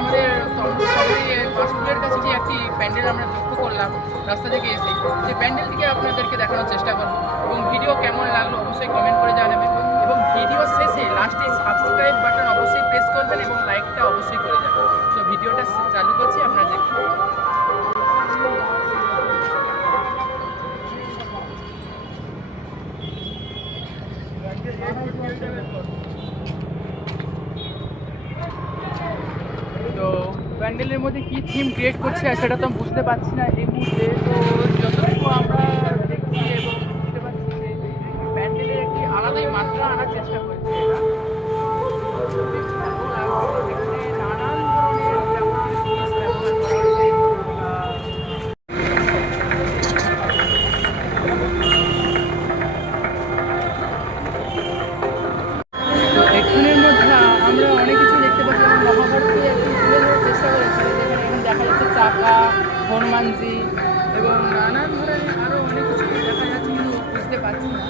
আমাদের পাসপোর্টের কাছে যে একটি প্যান্ডেল আমরা লক্ষ্য করলাম, রাস্তা থেকে এসে, সেই প্যান্ডেলটিকে আপনাদেরকে দেখানোর চেষ্টা করব। এবং ভিডিও কেমন লাগল অবশ্যই কমেন্ট করে জানাবেন। এবং ভিডিও শেষে লাস্টে সাবস্ক্রাইব বাটন অবশ্যই প্রেস করবেন এবং লাইকটা অবশ্যই করে যাবেন। তো ভিডিওটা চালু করছি আপনার প্যান্ডেলের মধ্যে কি থিম ক্রিয়েট করছে সেটা তো আমি বুঝতে পারছি না এই মুহূর্তে। তো যতটুকু আমরা দেখছি এবং বুঝতে পারছি যে প্যান্ডেলের একটি আলাদাই মাত্রা আনার চেষ্টা করেছে। চাকা হনুমানজি এবং নানান ধরনের আরও অনেক কিছু দেখা যাচ্ছে কিন্তু বুঝতে পারছি না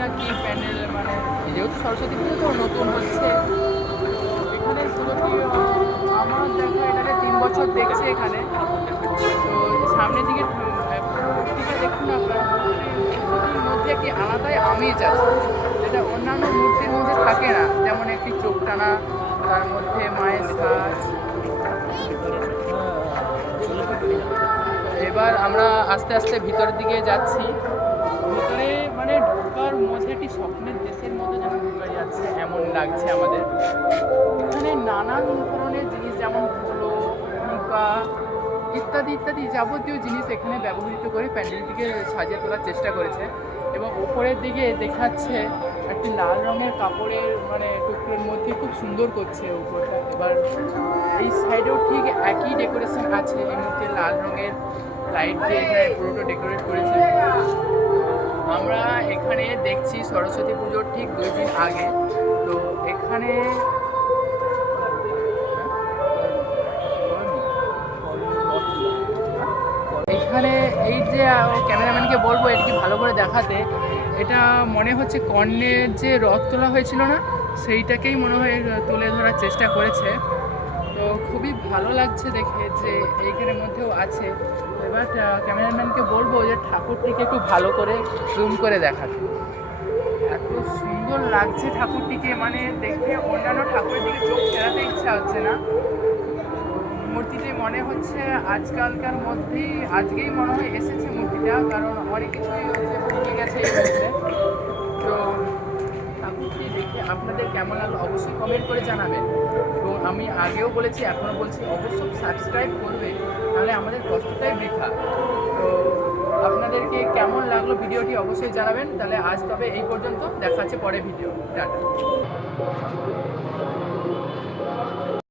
নাকি প্যান্ডেল মানে যেহেতু সরস্বতী পুজো তো নতুন হচ্ছে এখানে আমার দেখা এটাকে তিন বছর দেখছে এখানে তো সামনের দিকে মূর্তিটা দেখুন আপনারা মধ্যে একটি আলাদাই আমেজ আছে, যেটা অন্যান্য মূর্তির মধ্যে থাকে না। যেমন একটি চোখ টানা, তার মধ্যে মায়ের সাজ। এবার আমরা আস্তে আস্তে ভিতরের দিকে যাচ্ছি। ভিতরে মানে ঢোকার মধ্যে একটি স্বপ্নের দেশের মতো যেন ঢোকা যাচ্ছে, এমন লাগছে আমাদের। এখানে নানান ধরনের জিনিস যেমন ইত্যাদি ইত্যাদি যাবতীয় জিনিস এখানে ব্যবহৃত করে প্যান্ডেলটিকে সাজিয়ে তোলার চেষ্টা করেছে। এবং উপরের দিকে দেখাচ্ছে একটি লাল রঙের কাপড়ের মানে টুকরোর মধ্যে খুব সুন্দর করছে উপরটা। এবার এই সাইডেও ঠিক একই ডেকোরেশন আছে। এর মধ্যে লাল রঙের লাইট দিয়ে এখানে পুরোটা ডেকোরেট করেছে। আমরা এখানে দেখছি সরস্বতী পুজোর ঠিক দুই দিন আগে। তো এখানে এই যে ক্যামেরাম্যানকে বলব এটিকে ভালো করে দেখাতে, এটা মনে হচ্ছে কর্ণের যে রথ তোলা হয়েছিল না, সেইটাকেই মনে হয় তুলে ধরার চেষ্টা করেছে। তো খুবই ভালো লাগছে দেখে যে এইখানের মধ্যেও আছে। এবার ক্যামেরাম্যানকে বলব যে ঠাকুরটিকে একটু ভালো করে জুম করে দেখাতে। এত সুন্দর লাগছে ঠাকুরটিকে মানে দেখে অন্যান্য ঠাকুরের দিকে চোখ ফেরাতে ইচ্ছা হচ্ছে না। মূর্তিটি মনে হচ্ছে আজকালকার মধ্যেই, আজকেই মনে হয় এসেছে মূর্তিটা, কারণ অনেক কিছুই হচ্ছে ভেঙে গেছে তো ঠাকুরটি দেখে আপনাদের কেমন লাগল অবশ্যই কমেন্ট করে জানাবেন। এবং আমি আগেও বলেছি, এখনও বলছি, অবশ্যই সাবস্ক্রাইব করবে তাহলে আমাদের কষ্টটাই বৃথা। তো আপনাদেরকে কেমন লাগল ভিডিওটি অবশ্যই জানাবেন, তাহলে আজ তবে এই পর্যন্ত দেখা হচ্ছে পরে ভিডিও। টাটা।